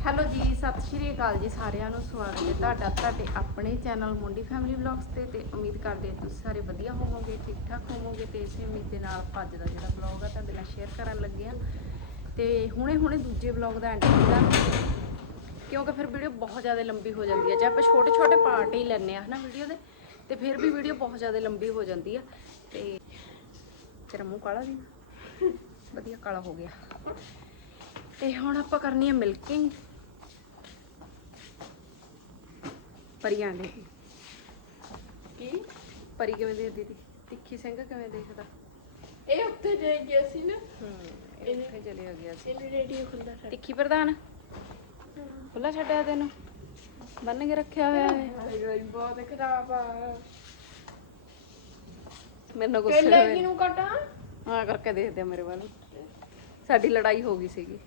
Hello ਜੀ, ਸਤਿ ਸ਼੍ਰੀ ਅਕਾਲ ਜੀ ਸਾਰਿਆਂ ਨੂੰ। ਸਵਾਗਤ ਹੈ ਤੁਹਾਡਾ, ਤੁਹਾਡੇ ਆਪਣੇ ਚੈਨਲ ਮੁੰਡੀ ਫੈਮਿਲੀ ਵਲੌਗਸ ਤੇ ਤੇ ਉਮੀਦ ਕਰਦੇ ਤੁਸੀਂ ਸਾਰੇ ਵਧੀਆ ਹੋਵੋਗੇ ਠੀਕ ਠਾਕ ਹੋਵੋਗੇ ਤੇ ਇਸੇ ਉਮੀਦ ਦੇ ਨਾਲ ਆਪਾਂ ਅੱਜ ਦਾ ਜਿਹੜਾ ਵਲੌਗ ਆ ਤੁਹਾਡੇ ਨਾਲ ਸ਼ੇਅਰ ਕਰਨ ਲੱਗੇ ਆ ਤੇ ਹੁਣੇ ਹੁਣੇ ਦੂਜੇ ਵਲੌਗ ਦਾ ਐਂਡ ਕੀਤਾ। ਕਿਉਂਕਿ ਫਿਰ ਵੀਡੀਓ ਬਹੁਤ ਜ਼ਿਆਦਾ ਲੰਬੀ ਹੋ ਜਾਂਦੀ ਹੈ। ਜੇ ਆਪਾਂ ਛੋਟੇ ਛੋਟੇ ਪਾਰਟ ਹੀ ਲੈਣੇ ਆ ਹਨਾ ਵੀਡੀਓ ਦੇ, ਤੇ ਫਿਰ ਵੀ ਵੀਡੀਓ ਬਹੁਤ ਜ਼ਿਆਦਾ ਲੰਬੀ ਹੋ ਜਾਂਦੀ ਆ। ਤੇ ਤੇਰਾ ਮੂੰਹ ਕਾਲਾ ਜੀ ਵਧੀਆ ਕਾਲਾ ਹੋ ਗਿਆ। ਤੇ ਹੁਣ ਆਪਾਂ ਕਰਨੀ ਹੈ ਮਿਲਕਿੰਗ ਪਰੀਆਂ ਦੇ ਕੀ? ਪਰੀ ਕਿਵੇਂ ਦੇਖਦੀ ਤੀ ਤਿੱਖੀ ਸਿੰਘ ਕਿਵੇਂ ਦੇਖਦਾ? ਇਹ ਉੱਤੇ ਜੇ ਗਿਆ ਸੀ ਨਾ। ਹੂੰ ਇੱਥੇ ਚਲੇ ਗਿਆ ਸੀ। ਇਹਨੇ ਰੇਡੀਓ ਖੁੱਲਦਾ ਸੀ ਤਿੱਖੀ ਪ੍ਰਧਾਨ? ਖੁੱਲਾ ਛੱਡਿਆ ਤੈਨੂੰ? ਬੰਨ ਕੇ ਰੱਖਿਆ ਹੋਇਆ ਹੈ ਬਹੁਤ ਖਰਾਬ ਆ। ਮੇਰੇ ਨਾਲ ਗੁੱਸੇ ਪਹਿਲੇ ਹੋਏ। ਕਿਨੂੰ ਕਟਾਂ? ਹਾਂ ਕਰਕੇ ਦੇਖਦੇ ਮੇਰੇ ਵੱਲ। ਸਾਡੀ ਲੜਾਈ ਹੋ ਗਈ ਸੀਗੀ।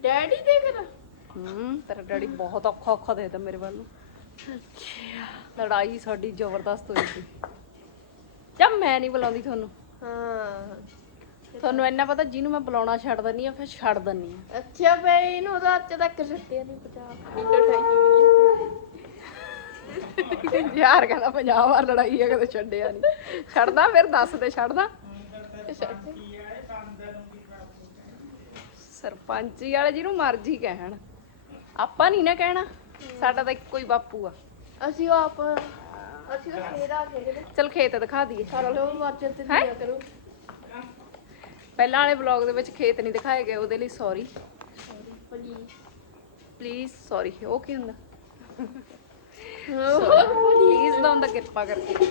ਡੈਡੀ ਦੇਖਦਾ? ਹੂੰ ਤੇਰਾ ਡੈਡੀ ਬਹੁਤ ਔਖਾ ਔਖਾ ਦੇਖਦਾ ਮੇਰੇ ਵੱਲ ਨੂੰ। ਲੜਾਈ ਸਾਡੀ ਜ਼ਬਰਦਸਤ ਹੋਈ ਸੀ। ਜਦ ਮੈਂ ਨਹੀਂ ਬੁਲਾਉਂਦੀ ਤੁਹਾਨੂੰ। ਹਾਂ। ਤੁਹਾਨੂੰ ਇੰਨਾ ਪਤਾ ਜਿਹਨੂੰ ਮੈਂ ਬੁਲਾਉਣਾ ਛੱਡ ਦਿੰਨੀ ਆ ਫਿਰ ਛੱਡ ਦਿੰਨੀ ਆ ਅੱਛਾ ਬਈ ਇਹਨੂੰ ਉਹਦਾ ਅੱਜ ਤੱਕ ਸੱਟਿਆ ਨਹੀਂ ਪਤਾ ਮਿੰਟ ਠਾਈ ਯਾਰ ਕਹਿੰਦਾ 50 ਵਾਰ ਲੜਾਈ ਹੈ ਕਦੇ ਛੱਡਿਆ ਨਹੀਂ। ਛੱਡਦਾ ਫਿਰ ਦੱਸ ਦੇ ਛੱਡਦਾ। ਸਰਪੰਚੀ ਵਾਲੇ ਜਿਹਨੂੰ ਮਰਜ਼ੀ ਕਹਿਣ। ਆਪਾਂ ਨਹੀਂ ਨਾ ਕਹਿਣਾ। ਸਾਡਾ ਤਾਂ ਇੱਕੋ ਹੀ ਬਾਪੂ ਆ। ਅਸੀਂ ਉਹ ਆਪ ਅਸੀਂ ਤਾਂ ਖੇੜਾ ਖੇਡਦੇ ਚਲ ਖੇਤ ਦਿਖਾ ਦਈਏ। ਤੇ? ਦਿਆ ਕਰੋ। ਪਹਿਲਾਂ ਵਾਲੇ ਵਲੌਗ ਦੇ ਵਿੱਚ ਖੇਤ ਨਹੀਂ ਦਿਖਾਏ ਗਏ ਉਹਦੇ ਲਈ ਸੌਰੀ ਪਲੀਜ਼ ਸੌਰੀ ਉਹ ਕੀ ਹੁੰਦਾ? ਪਲੀਜ਼ ਦਾ ਹੁੰਦਾ ਕਿਰਪਾ ਕਰਕੇ।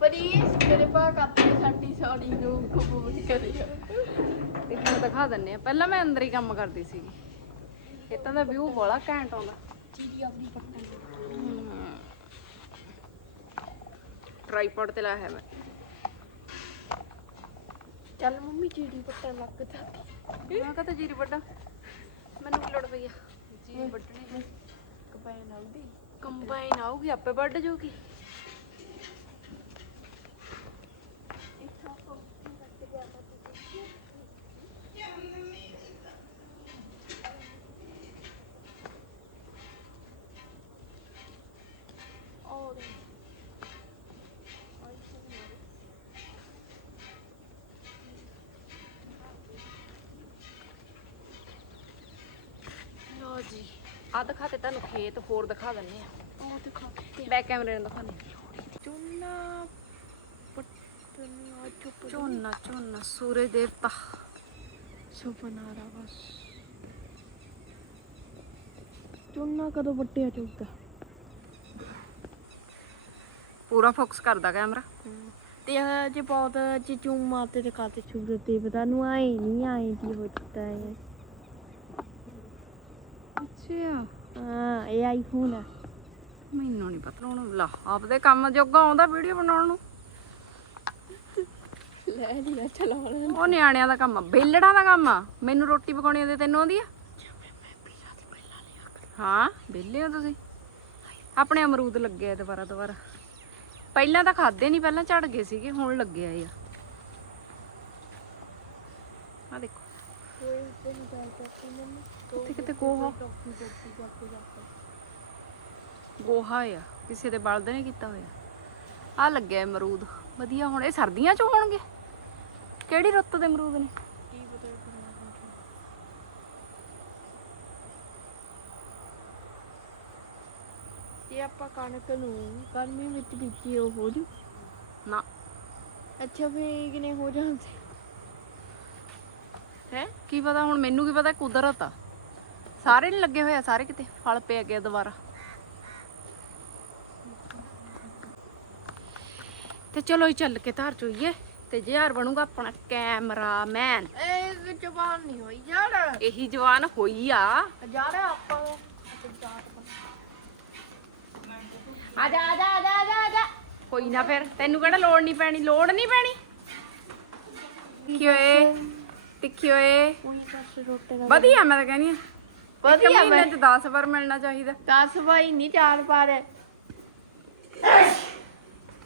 ਪਲੀਜ਼ ਤੇਰੇ ਪਾ ਕਾਪੀ ਸਾਡੀ ਸੌਰੀ ਨੂੰ ਕਬੂਲ ਕਰਿਓ ਤੇ ਹੁਣ ਦਿਖਾ ਦਿੰਨੇ ਆ। ਪਹਿਲਾਂ ਮੈਂ ਅੰਦਰ ਹੀ ਕੰਮ ਕਰਦੀ ਸੀਗੀ। ਖੇਤਾਂ ਦਾ ਵਿਊ ਬੜਾ ਘੈਂਟ ਆਉਂਦਾ। ਟ੍ਰਾਈਪੋਡ ਤੇ ਲਾਇਆ ਹੈ ਮੈਂ। ਚੱਲ ਮੰਮੀ ਚੀੜੀ ਪੱਟਾਂ ਲੱਗਦਾ ਮੈਂ ਕਹਤਾ ਜੀਰੀ ਵੱਡਾ ਮੈਨੂੰ ਕੀ ਲੋੜ ਪਈ ਆ? ਜੀਰੀ ਵੱਢਣੀ। ਕੰਬਾਈਨ ਆਊਗੀ ਆਪੇ ਵੱਢ ਜਾਊਗੀ। ਲੋ ਜੀ ਆ ਦਿਖਾ ਤੇ ਤੁਹਾਨੂੰ ਖੇਤ ਹੋਰ ਦਿਖਾ ਦਿੰਨੇ ਆ ਉਹ ਦਿਖਾ ਬੈਕ ਕੈਮਰੇ ਨਾਲ ਦਿਖਾਉਂਦੇ ਚੁੰਨਾ ਪੱਟਨੀ ਆ ਚੁੱਪ ਝੋਨਾ ਝੋਨਾ ਸੂਰਜ ਦੇਵਤਾ। ਸੁਪਨਾ ਰਾ ਬਸ। ਚੁੰਨਾ ਕਦੋਂ ਪੱਟਿਆ ਚੁੱਕਦਾ? ਪੂਰਾ ਫੋਕਸ ਕਰਦਾ ਕੈਮਰਾ। ਤੇ ਜੇ ਬਹੁਤ ਜੇ ਚੂਮ ਮਾਰਤੇ ਤੇ ਕਾਤੇ ਚੁੱਕ ਦਿੱਤੇ ਪਤਾ ਨੂੰ ਆਏ ਨਹੀਂ ਆਏ ਦੀ ਹੋਤਾ ਹੈ। ਅੱਛਾ ਹਾਂ ਇਹ ਆਈਫੋਨ ਆ ਮੈਨੂੰ ਨਹੀਂ ਪਤਾ ਹੁਣ ਲਾ ਆਪਦੇ ਕੰਮ ਜੋਗਾ ਆਉਂਦਾ ਵੀਡੀਓ ਬਣਾਉਣ ਨੂੰ। ਲੈ ਲਿਆ ਚਲਾਉਣਾ ਉਹ ਨਿਆਣਿਆਂ ਦਾ ਕੰਮ ਆ ਬੇਲੜਾਂ ਦਾ ਕੰਮ ਆ। ਮੈਨੂੰ ਰੋਟੀ ਪਕਾਉਣੀ ਆਉਂਦੀ ਤੈਨੂੰ ਆਉਂਦੀ ਆ? ਹਾਂ ਵਿਹਲੇ ਹੋ ਤੁਸੀਂ। ਆਪਣੇ ਅਮਰੂਦ ਲੱਗੇ ਆ ਦੁਬਾਰਾ ਦੁਬਾਰਾ। ਪਹਿਲਾਂ ਤਾਂ ਖਾਦੇ ਨਹੀਂ ਪਹਿਲਾਂ ਝੜ ਗਏ ਸੀਗੇ ਹੁਣ ਲੱਗੇ ਆ। ਇਹ ਆ ਦੇਖੋ ਕਿਤੇ ਕਿਤੇ ਗੋਹਾ? ਗੋਹਾ ਆ ਕਿਸੇ ਦੇ ਬਲਦ ਨੇ ਕੀਤਾ ਹੋਇਆ। ਆ ਲੱਗਿਆ ਅਮਰੂਦ। ਵਧੀਆ ਹੁਣ ਇਹ ਸਰਦੀਆਂ ਚ ਹੋਣਗੇ? ਕਿਹੜੀ ਰੁੱਤ ਦੇ ਅਮਰੂਦ ਨੇ? ਤੇ ਆਪਾਂ ਕਣਕ ਨੂੰ ਗਰਮੀ ਵਿੱਚ ਬੀਜੀ ਉਹ ਹੋ ਜੂ? ਨਾ। ਅੱਛਾ ਫੇ ਕਿਨੇ ਹੋ ਜਾਂਦੇ? ਹੈ? ਕੀ ਪਤਾ ਹੁਣ ਮੈਨੂੰ ਕੀ ਪਤਾ ਕੁਦਰਤ ਆ। ਸਾਰੇ ਨਹੀਂ ਲੱਗੇ ਹੋਏ ਆ ਸਾਰੇ ਕਿਤੇ ਫਲ ਪਏ ਅੱਗੇ ਦੁਬਾਰਾ। ਤੇ ਚਲੋ ਹੀ ਚੱਲ ਕੇ ਧਾਰ ਚੋਈਏ। ਤੇ ਯਾਰ ਬਣੂਗਾ ਆਪਣਾ ਕੈਮਰਾਮੈਨ। ਇਹ ਬਾਹਰ ਨਹੀਂ ਹੋਈ ਯਾਰ। ਇਹੀ ਜਵਾਨ ਹੋਈ ਆ। ਯਾਰ ਆਪਾਂ ਆ ਜਾ ਆ ਜਾ ਆ ਜਾ ਆ ਜਾ, ਜਾ। ਕੋਈ ਨਾ ਫਿਰ ਤੈਨੂੰ ਕਿਹੜਾ ਲੋੜ ਨਹੀਂ ਪੈਣੀ ਲੋੜ ਨਹੀਂ ਪੈਣੀ। ਕੀ ਓਏ ਟਿੱਕੀ ਦਾ ਵਧੀਆ ਮੈਂ ਤਾਂ ਕਹਿੰਦੀ ਆ ਵਧੀਆ ਵਧੀਆ ਮਹੀਨੇ ਚ 10 ਵਾਰ ਮਿਲਣਾ ਚਾਹੀਦਾ। 10 ਬਾਈ ਨਹੀਂ ਚਾਰ ਪਰ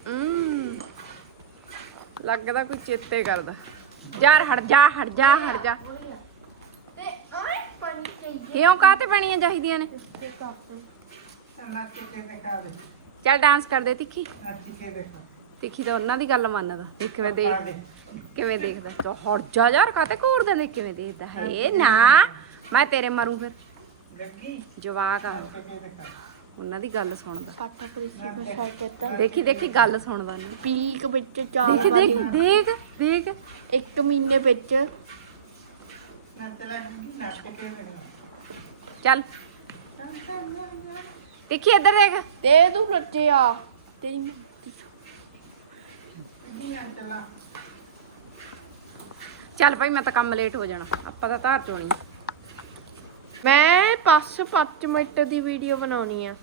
ਹਮ ਲੱਗਦਾ ਕੋਈ ਚੇਤੇ ਕਰਦਾ। ਯਾਰ ਹਟ ਜਾ ਹਟ ਜਾ ਹਟ ਜਾ। ਤੇ ਆਏ ਪੰਜ ਕਿਉਂ ਕਾਤੇ ਪੈਣੀਆਂ ਚਾਹੀਦੀਆਂ ਨੇ? ਨੱਚ ਕੇ ਦਿਖਾ ਦੇ ਚੱਲ ਡਾਂਸ ਕਰਦੇ ਤਿੱਖੀ। ਦਿਖਾ ਤਿੱਖੀ ਤਾਂ ਉਹਨਾਂ ਦੀ ਗੱਲ ਮੰਨਦਾ। ਦੇਖ ਕਿਵੇਂ ਦੇ ਆ ਦੇ ਕਿਵੇਂ ਦੇਖਦਾ। ਹਟ ਜਾ ਯਾਰ ਕਾਤੇ ਘੂਰਦਾ ਦੇਖ ਕਿਵੇਂ ਦੇਖਦਾ? ਹੈ ਨਾ ਮੈਂ ਤੇਰੇ ਮਾਰੂ ਫਿਰ। ਲੱਗੀ ਜਵਾਕ ਆ। ਉਹਨਾਂ ਦੀ ਗੱਲ ਸੁਣਦਾ। ਦੇਖੀ ਦੇਖੀ ਗੱਲ ਸੁਣਦਾ ਨਹੀਂ ਪੀਕ ਵਿੱਚ ਚਾਰ ਦੇਖ ਦੇਖ ਦੇਖ ਦੇਖ। ਇੱਕ ਮਹੀਨੇ ਵਿੱਚ। ਚੱਲ। ਦੇਖੀ ਇੱਧਰ ਦੇਖ। ਤੇ ਤੂੰ ਨੱਚਿਆ ਲਾ ਚੱਲ ਭਾਈ ਮੈਂ ਤਾਂ ਕੰਮ ਲੇਟ ਹੋ ਜਾਣਾ। ਆਪਾਂ ਤਾਂ ਧਾਰ ਚੋਣੀ। ਮੈਂ ਬਸ 5 ਮਿੰਟ ਦੀ ਵੀਡੀਓ ਬਣਾਉਣੀ ਆ।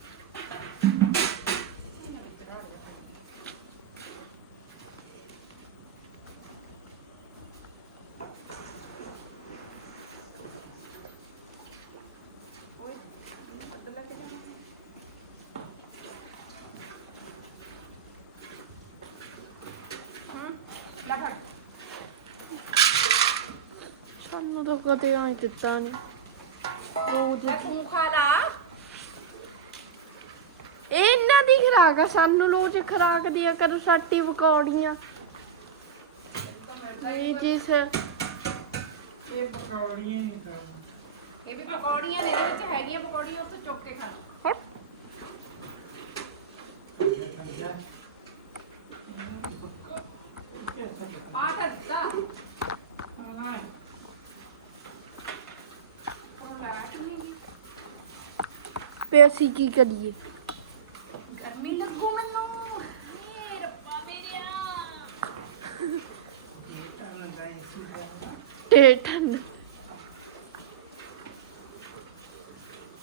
ਸਾਨੂੰ ਤਾਂ ਕਦੇ ਆਈ ਦਿੱਤਾ ਨਹੀਂ ਖਾ ਲਾ। ਇਹ ਇਹਨਾਂ ਦੀ ਖਰਾਕ ਆ ਸਾਨੂੰ ਰੋਜ਼ ਖਰਾਕ ਦਿਆ ਕਰੋ ਸਾਟੀ ਪਕੌੜੀਆਂ ਇਹ ਜਿਸ ਇਹ ਪਕੌੜੀਆਂ ਹੀ ਤਾਂ। ਇਹ ਵੀ ਪਕੌੜੀਆਂ ਨੇ ਇਹਦੇ ਵਿੱਚ ਹੈਗੀਆਂ ਪਕੌੜੀਆਂ ਉੱਥੇ ਚੁੱਕ ਕੇ ਖਾ ਹਟ ਆ ਤਾਂ ਦਿੱਤਾ। ਹਾਂ ਉਹ ਲਾ ਕਿੰਨੀ ਗੀ? ਤੇ ਅਸੀਂ ਕੀ ਕਰੀਏ? ਗਰਮੀ ਲੱਗੂ ਮੈਨੂੰ। ਏ ਰੱਬਾ ਮੇਰਿਆ। ਤਾਂ ਤੇ ਠੰਡ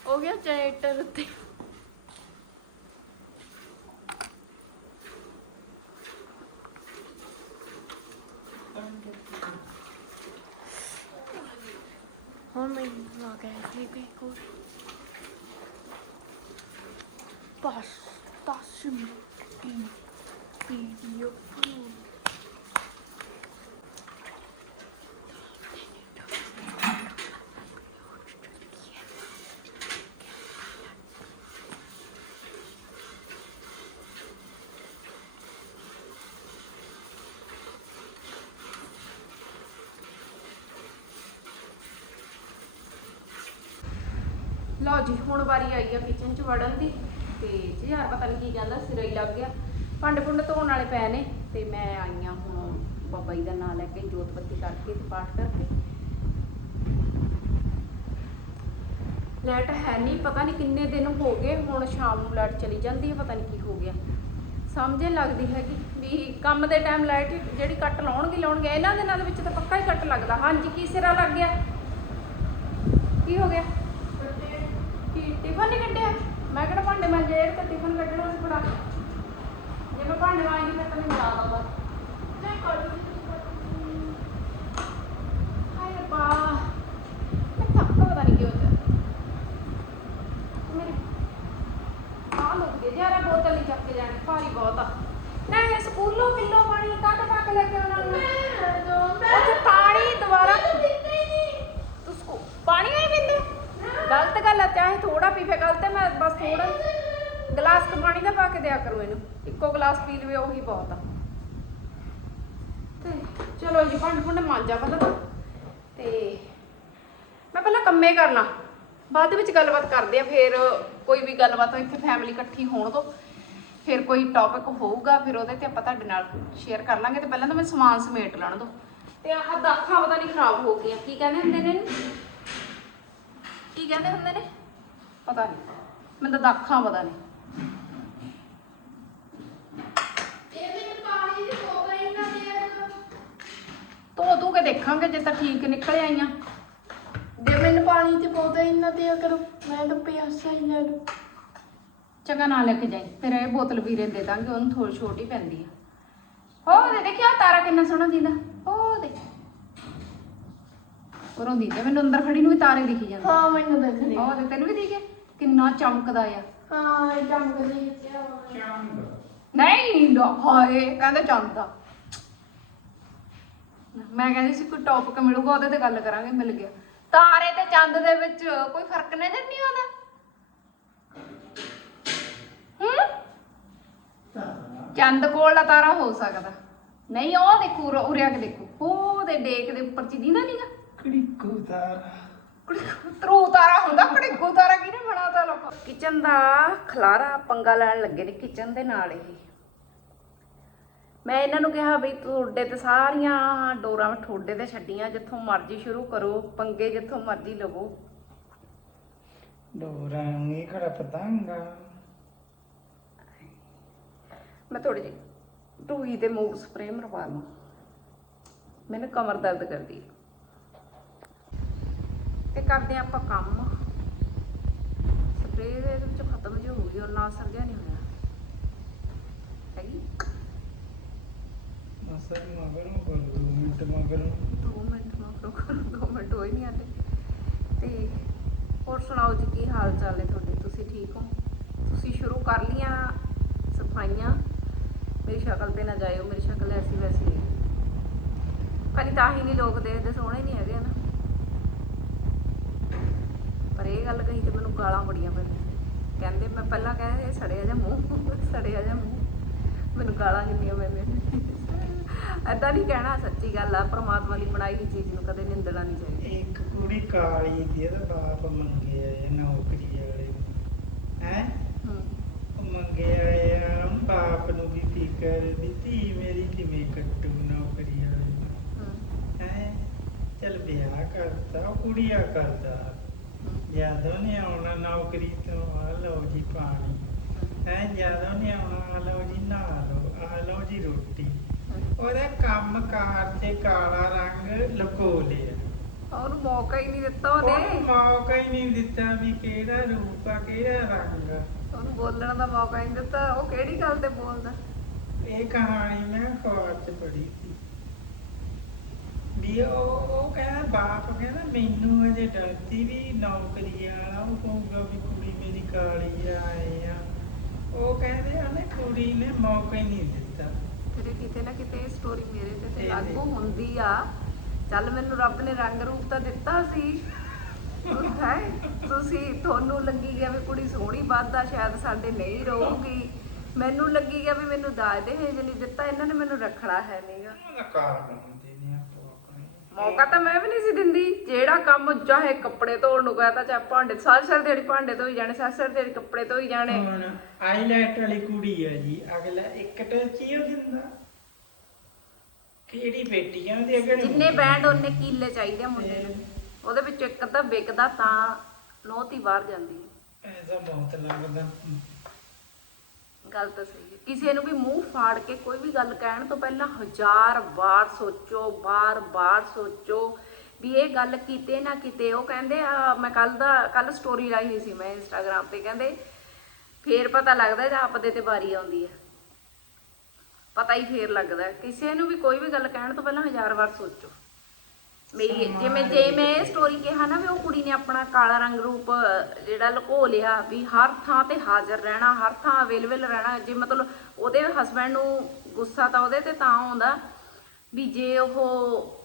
ਹੋ ਗਿਆ ਜਨਰੇਟਰ ਉੱਤੇ ਹੁਣ ਮੈਂ ਲਾ ਕੇ ਆਈ ਕੋਈ ਕੋਈ ਬਸ 10 ਮਿੰਟ ਦੀ ਵੀਡੀਓ ਲਓ ਜੀ, ਹੁਣ ਵਾਰੀ ਆਈ ਆ ਕਿਚਨ 'ਚ ਵੜਨ ਦੀ ਤੇ ਜੀ ਯਾਰ ਪਤਾ ਨਹੀਂ ਕੀ ਕਹਿੰਦਾ, ਸਿਰ ਹੀ ਲੱਗ ਗਿਆ। ਭਾਂਡੇ ਭੁੰਡੇ ਧੋਣ ਵਾਲੇ ਪਏ ਨੇ ਤੇ ਮੈਂ ਆਈ ਆ ਹੁਣ ਬਾਬਾ ਜੀ ਦਾ ਨਾਮ ਲੈ ਕੇ ਜੋਤ ਬੱਤੀ ਕਰਕੇ ਤੇ ਪਾਠ ਕਰਕੇ। ਲਾਈਟ ਹੈ ਨਹੀਂ ਪਤਾ ਨਹੀਂ ਕਿੰਨੇ ਦਿਨ ਹੋ ਗਏ, ਹੁਣ ਸ਼ਾਮ ਨੂੰ ਲਾਈਟ ਚਲੀ ਜਾਂਦੀ ਹੈ ਪਤਾ ਨਹੀਂ ਕੀ ਹੋ ਗਿਆ। ਸਮਝ ਨਹੀਂ ਲੱਗਦੀ ਹੈਗੀ ਵੀ ਕੰਮ ਦੇ ਟਾਈਮ ਲਾਈਟ ਜਿਹੜੀ ਕੱਟ ਲਾਉਣਗੇ ਲਾਉਣਗੇ, ਇਹਨਾਂ ਦਿਨਾਂ ਦੇ ਵਿੱਚ ਤਾਂ ਪੱਕਾ ਹੀ ਕੱਟ ਲੱਗਦਾ। ਹਾਂਜੀ, ਕੀ ਸਿਰਾ ਲੱਗ ਗਿਆ? ਕੀ ਹੋ ਗਿਆ? ਕੀ, ਟਿਫਨ ਨਹੀਂ ਕੱਢਿਆ? ਮੈਂ ਕਿਹੜਾ ਭਾਂਡੇ ਮਾਂਜੇ ਤੇ ਟਿਫਨ ਕੱਢਣਾ ਸੀ ਬੜਾ ਜੇ ਮੈਂ ਭਾਂਡੇ ਮਾਂਜਦੀ ਫਿਰ ਤਾਂ ਮੈਨੂੰ ਯਾਦ ਆਉਂਦਾ ਹਾਏ ਰੱਬਾ ਮੈਂ ਥੱਕ ਪਤਾ ਨਹੀਂ ਕੀ ਹੋ ਗਿਆ ਮੇਰੇ ਆ ਲੋਕ ਦੇ ਜਾਰਾ ਬੋਤਲ ਹੀ ਚੱਕ ਕੇ ਜਾਣੀ ਭਾਰੀ ਬਹੁਤ ਆ ਨਾ ਇਹ ਸਕੂਲੋਂ ਕਿਲੋ ਪਾਣੀ ਕੱਢ ਪਾ ਕੇ ਲੈ ਕੇ ਆਉਣਾ ਨੂੰ ਉੱਥੇ ਪਾਣੀ ਦੁਬਾਰਾ ਤੂੰ ਸਕੂ ਪਾਣੀ ਨਹੀਂ ਪੀਂਦੇ ਗਲਤ ਗੱਲ ਆ ਚਾਹੇ ਥੋੜਾ ਪੀਵੇ ਗਲਤ ਹੈ ਮੈਂ ਬਸ ਥੋੜਾ ਗਲਾਸ ਕੁ ਪਾਣੀ ਦਾ ਪਾ ਕੇ ਦਿਆ ਕਰੋ ਇਹਨੂੰ। ਇੱਕੋ ਗਲਾਸ ਪੀ ਲਵੇ, ਉਹੀ ਬਹੁਤ ਆ। ਤੇ ਚਲੋ ਜੀ, ਭਾਂਡੇ ਭੁੰਡੇ ਮਾਂਜਾ ਪਹਿਲਾਂ ਤਾਂ। ਤੇ ਮੈਂ ਪਹਿਲਾਂ ਕੰਮੇ ਕਰਨਾ। ਬਾਅਦ ਵਿੱਚ ਗੱਲਬਾਤ ਕਰਦੇ ਆ, ਫਿਰ ਕੋਈ ਵੀ ਗੱਲਬਾਤ ਇੱਥੇ ਫੈਮਿਲੀ ਇਕੱਠੀ ਹੋਣ ਤੋਂ। ਫਿਰ ਕੋਈ ਟੌਪਿਕ ਹੋਊਗਾ, ਫਿਰ ਉਹਦੇ ਤੇ ਆਪਾਂ ਤੁਹਾਡੇ ਨਾਲ ਸ਼ੇਅਰ ਕਰ ਲਾਂਗੇ। ਤੇ ਪਹਿਲਾਂ ਤਾਂ ਮੈਂ ਸਮਾਨ ਸਮੇਟ ਲੈਣ ਦੋ ਤੇ ਆਹ ਦਾਖਾਂ ਪਤਾ ਨਹੀਂ ਖਰਾਬ ਹੋ ਗਈਆਂ, ਕੀ ਕਹਿੰਦੇ ਹੁੰਦੇ ਨੇ ਕੀ ਕਹਿੰਦੇ ਹੁੰਦੇ ਨੇ? ਪਤਾ ਨਹੀਂ। ਮੈਨੂੰ ਤਾਂ ਦਾਖਾਂ ਪਤਾ ਨਹੀਂ। ਧੋ ਧੂ ਕੇ ਦੇਖਾਂਗੇ ਜੇ ਤਾਂ ਠੀਕ ਨਿਕਲ ਆਈਆਂ। ਦੇ ਮੈਨੂੰ ਪਾਣੀ ਤੇ ਪੌਦਾ ਇੰਨਾ ਦਿਆ ਕਰੋ ਮੈਂ ਤਾਂ ਪਿਆਸਾ ਹੀ ਲੈ ਲੂ ਚੰਗਾ ਨਾ ਲੈ ਕੇ ਜਾਈ। ਫਿਰ ਇਹ ਬੋਤਲ ਵੀਰੇ ਦੇ ਦਾਂਗੇ ਉਹਨੂੰ ਥੋੜੀ ਛੋਟੀ ਪੈਂਦੀ ਆ। ਹੋ ਦੇ ਦੇਖਿਆ ਤਾਰਾ ਕਿੰਨਾ ਸੋਹਣਾ ਦਿੰਦਾ। ਦੇ ਉਰੋਂ ਦੀਦੇ ਮੈਨੂੰ ਅੰਦਰ ਖੜੀ ਨੂੰ ਵੀ ਤਾਰੇ ਦਿਖੀ ਜਾਂਦੇ। ਹਾਂ ਮੈਨੂੰ ਦੇਖ ਲਈ ਉਹ ਦੇ ਤੈਨੂੰ ਵੀ ਦਿਖੇ ਕਿੰਨਾ ਚਮਕਦਾ ਆ। ਹਾਂ ਇਹ ਚਮਕਦੀ ਚੰਦ ਨਹੀਂ ਲੋ ਹਾਏ ਕਹਿੰਦੇ ਚਮਕਦਾ। ਮੈਂ ਕਹਿੰਦੀ ਸੀ ਕੋਈ ਟੌਪਿਕ ਮਿਲੂਗਾ ਉਹਦੇ ਤੇ ਗੱਲ ਕਰਾਂਗੇ ਮਿਲ ਗਿਆ। ਤਾਰੇ ਤੇ ਚੰਦ ਦੇ ਵਿੱਚ ਕੋਈ ਫ਼ਰਕ ਨਜ਼ਰ ਨਹੀਂ ਆਉਂਦਾ? ਹੂੰ? ਚੰਦ ਕੋਲ ਦਾ ਤਾਰਾ ਹੋ ਸਕਦਾ। ਨਹੀਂ ਉਹ ਦੇਖੋ ਉਰੇ- ਉਰੇ ਆ ਕੇ ਦੇਖੋ। ਉਹਦੇ ਡੇਕ ਦੇ ਉੱਪਰ ਚ ਦੀਦਾ ਨਹੀਂਗਾ ਕੜੀਕੂ ਤਾਰਾ ਤਰੂ ਤਾਰਾ ਹੁੰਦਾ ਕੜਿੱਗੂ ਤਾਰਾ ਕਿਹਨੇ ਬਣਾਤਾ ਲੋਕ? ਕਿਚਨ ਦਾ ਖਲਾਰਾ ਪੰਗਾ ਲੈਣ ਲੱਗੇ ਨੇ ਕਿਚਨ ਦੇ ਨਾਲ ਇਹ। ਮੈਂ ਇਹਨਾਂ ਨੂੰ ਕਿਹਾ ਬਈ ਤੁਹਾਡੇ ਤੇ ਸਾਰੀਆਂ ਡੋਰਾਂ ਮੈਂ ਤੁਹਾਡੇ ਤੇ ਛੱਡੀਆਂ ਜਿੱਥੋਂ ਮਰਜ਼ੀ ਸ਼ੁਰੂ ਕਰੋ ਪੰਗੇ ਜਿੱਥੋਂ ਮਰਜ਼ੀ ਲਵੋ। ਡੋਰਾਂ ਇਹ ਖੜਾ ਪਤੰਗਾ ਮੈਂ ਥੋੜੀ ਜਿਹੀ ਟੂਹੀ ਤੇ ਮੂਵ ਸਪਰੇ ਮਰਵਾ ਲਵਾਂ। ਮੈਨੂੰ ਕਮਰ ਦਰਦ ਕਰਦੀ ਹੈ। ਤੇ ਕਰਦੇ ਆਪਾਂ ਕੰਮ। ਸਪਰੇ ਦੇ ਵਿੱਚ ਖਤਮ ਜੋ ਹੋ ਗਈ ਉਹ ਨਾ ਅਸਰ ਜਿਹਾ ਨਹੀਂ ਹੋਇਆ। ਹੈਗੀ? ਮਸਲ ਮਗਰੋਂ ਕਰ ਦੋ ਮਿੰਟ ਮਗਰੋਂ 2 ਮਿੰਟ ਮਗਰੋਂ ਕਰੋ 2 ਮਿੰਟ ਹੋਈ ਨਹੀਂ ਆਂਦੇ ਤੇ ਹੋਰ ਸੁਣਾਓ ਜੀ ਕੀ ਹਾਲ ਚਾਲ ਹੈ ਤੁਹਾਡੇ? ਤੁਸੀਂ ਠੀਕ ਹੋ? ਤੁਸੀਂ ਸ਼ੁਰੂ ਕਰ ਲੀਆਂ ਸਫਾਈਆਂ? ਮੇਰੀ ਸ਼ਕਲ ਤੇ ਨਾ ਜਾਇਓ ਮੇਰੀ ਸ਼ਕਲ ਐਸੀ ਵੈਸੀ ਹੈ। ਪਰ ਤਾਂ ਹੀ ਨਹੀਂ ਲੋਕ ਦੇਖਦੇ ਸੋਹਣੇ ਨਹੀਂ ਹੈਗੇ। ਪਰ ਇਹ ਗੱਲ ਕਹੀ ਤੇ ਮੈਨੂੰ ਗਾਲਾਂ ਬੜੀਆਂ ਪੈਂਦੀਆਂ। ਕਹਿੰਦੇ ਮੈਂ ਪਹਿਲਾਂ ਕਹਿੰਦੇ ਇਹ ਸੜਿਆ ਜਾ ਮੂੰਹ ਸੜਿਆ ਜਾ ਮੂੰਹ। ਮੈਨੂੰ ਗਾਲਾਂ ਕਿੰਨੀਆਂ ਪੈਂਦੀਆਂ। ਐਦਾਂ ਨਹੀਂ ਕਹਿਣਾ ਸੱਚੀ ਗੱਲ ਆ ਪ੍ਰਮਾਤਮਾ ਦੀ ਬਣਾਈ ਹੋਈ ਚੀਜ਼ ਨੂੰ ਕਦੇ ਨਿੰਦਣਾ ਨਹੀਂ ਚਾਹੀਦਾ। ਇੱਕ ਕੁੜੀ ਕਾਲੀ ਦੀ ਇਹਦਾ ਬਾਪ ਮੰਗਿਆ ਹੈ ਨੌਕਰੀ ਵਾਲੇ ਹੈ? ਹੂੰ। ਮੰਗਿਆ ਆ ਬਾਪ ਨੂੰ ਵੀ ਫਿਕਰ ਵੀ ਧੀ ਮੇਰੀ ਕਿਵੇਂ ਕੱਟੂ ਨੌਕਰੀ ਵਾਲੇ ਹੂੰ। ਹੈ? ਚਲ ਵਿਆਹ ਉਹ ਕੁੜੀਆ ਕਰਦਾ। ਜਦੋਂ ਨੇ ਆਉਣਾ ਨੌਕਰੀ ਤੋਂ ਆ ਲਓ ਜੀ ਪਾਣੀ। ਹੈ ਜਦੋਂ ਨੇ ਆਉਣਾ ਆ ਲਓ ਜੀ ਨਹਾ ਲਓ ਆ ਲਓ ਜੀ ਰੋਟੀ। ਉਹਦਾ ਕੰਮ ਕਾਰ ਤੇ ਕਾਲਾ ਰੰਗ ਲੁਕੋ ਲਿਆ। ਉਹਨੂੰ ਮੌਕਾ ਹੀ ਨਹੀਂ ਦਿੱਤਾ ਉਹਨੂੰ। ਉਹਨੇ ਮੌਕਾ ਹੀ ਨਹੀਂ ਦਿੱਤਾ ਵੀ ਕਿਹੜਾ ਰੂਪ ਆ ਕਿਹੜਾ ਰੰਗ ਆ। ਉਹਨੂੰ ਬੋਲਣ ਦਾ ਮੌਕਾ ਹੀ ਨਹੀਂ ਦਿੱਤਾ। ਉਹ ਕਿਹੜੀ ਗੱਲ ਤੇ ਬੋਲਦਾ? ਇਹ ਕਹਾਣੀ ਮੈਂ ਅਖਬਾਰ 'ਚ ਪੜ੍ਹੀ। ਵੀ ਉਹ ਉਹ ਕਹਿੰਦਾ ਬਾਪ ਕਹਿੰਦਾ ਮੈਨੂੰ ਅਜੇ ਡਰਦੀ ਵੀ ਨੌਕਰੀ ਵਾਲਾ ਉਹ ਕਹੂਗਾ ਵੀ ਕੁੜੀ ਮੇਰੀ ਕਾਲੀ ਆ ਆਏ ਆ। ਉਹ ਕਹਿੰਦੇ ਉਹਨੇ ਕੁੜੀ ਨੇ ਮੌਕਾ ਹੀ ਨਹੀਂ ਦਿੱਤਾ। ਤੇਰੇ ਕਿਤੇ ਨਾ ਕਿਤੇ ਸਟੋਰੀ ਮੇਰੇ ਤੇ ਤੇ ਲਾਗੂ। ਹੁੰਦੀ ਆ। ਚੱਲ ਮੈਨੂੰ ਰੱਬ ਨੇ ਰੰਗ ਰੂਪ ਤਾਂ ਦਿੱਤਾ ਸੀ। ਹੈ ਤੁਸੀਂ ਤੁਹਾਨੂੰ ਲੱਗੀ ਗਿਆ ਵੀ ਕੁੜੀ ਸੋਹਣੀ ਵੱਧਦਾ ਸ਼ਾਇਦ ਸਾਡੇ ਨਹੀਂ ਰਹੂਗੀ। ਮੈਨੂੰ ਲੱਗੀ ਗਿਆ ਵੀ ਮੈਨੂੰ ਦਾਜ ਦੇ ਹੇਜ ਨਹੀਂ ਦਿੱਤਾ ਇਹਨਾਂ ਨੇ ਮੈਨੂੰ ਰੱਖਣਾ ਹੈ ਨਹੀਂਗਾ ਕਾਰਨ ਨੇ ਆਪਣੇ ਮੌਕਾ ਤਾਂ ਮੈਂ ਵੀ ਨਹੀਂ ਸੀ ਦਿੰਦੀ। ਜਿਹੜਾ ਕੰਮ ਚਾਹੇ ਕੱਪੜੇ ਧੋਣ ਨੂੰ ਕਹਤਾ ਚਾਹੇ ਭਾਂਡੇ ਸਾਰੀ ਸਾਰੀ ਦਿਹਾੜੀ ਭਾਂਡੇ ਧੋਈ ਜਾਣੇ ਸਾਰੀ ਸਾਰੀ ਦਿਹਾੜੀ ਕੱਪੜੇ ਧੋਈ ਜਾਣੇ। ਹੁਣ ਆਈਲੈਟ ਵਾਲੀ ਕੁੜੀ ਹੈ ਜੀ ਅਗਲਾ ਇੱਕ ਟੱਚ ਹੀ ਉਹ ਦਿੰਦਾ। ਕਿਹੜੀ ਪੇਟੀਆਂ ਦੀ ਅਗਰ ਜਿੰਨੇ ਬੈਂਡ ਉਹਨੇ ਕੀਲੇ ਚਾਹੀਦੇ ਆ ਮੁੰਡੇ ਨੂੰ। ਉਹਦੇ ਵਿੱਚ ਇੱਕ ਅੱਧਾ ਵਿਕਦਾ ਤਾਂ ਨੋਤੀ ਬਾਹਰ ਜਾਂਦੀ ਐਸਾ ਬਹੁਤ ਲੱਗਦਾ। ਗੱਲ ਤਾਂ ਸਹੀ ਹੈ। ਕਿਸੇ ਨੂੰ ਵੀ ਮੂੰਹ ਫਾੜ ਕੇ ਕੋਈ ਵੀ ਗੱਲ ਕਹਿਣ ਤੋਂ ਪਹਿਲਾਂ ਹਜ਼ਾਰ ਵਾਰ ਸੋਚੋ ਬਾਰ-ਬਾਰ ਸੋਚੋ ਵੀ ਇਹ ਗੱਲ ਕਿਤੇ ਨਾ ਕਿਤੇ, ਉਹ ਕਹਿੰਦੇ, ਆ, ਮੈਂ ਕੱਲ ਦਾ ਕੱਲ ਸਟੋਰੀ ਲਾਈ ਹੋਈ ਸੀ ਮੈਂ ਇੰਸਟਾਗ੍ਰam ਤੇ, ਕਹਿੰਦੇ ਫੇਰ ਪਤਾ ਲੱਗਦਾ ਜਦ ਆਪਦੇ ਤੇ ਵਾਰੀ ਆਉਂਦੀ ਹੈ। ਪਤਾ ਹੀ ਫੇਰ ਲੱਗਦਾ ਕਿਸੇ ਨੂੰ ਵੀ ਕੋਈ ਵੀ ਗੱਲ ਕਹਿਣ ਤੋਂ ਪਹਿਲਾਂ ਹਜ਼ਾਰ ਵਾਰ ਸੋਚੋ। ਮੇਰੀ ਜਿਵੇਂ ਜੇ ਮੈਂ ਇਹ ਸਟੋਰੀ ਕਿਹਾ ਨਾ ਵੀ ਉਹ ਕੁੜੀ ਨੇ ਆਪਣਾ ਕਾਲਾ ਰੰਗ ਰੂਪ ਜਿਹੜਾ ਲੁਕੋ ਲਿਆ ਵੀ ਹਰ ਥਾਂ ਤੇ ਹਾਜ਼ਰ ਰਹਿਣਾ ਹਰ ਥਾਂ ਅਵੇਲੇਬਲ ਰਹਿਣਾ ਜੇ ਮਤਲਬ ਉਹਦੇ ਹਸਬੰਡ ਨੂੰ ਗੁੱਸਾ ਤਾਂ ਉਹਦੇ ਤੇ ਤਾਂ ਆਉਂਦਾ ਵੀ ਜੇ ਉਹ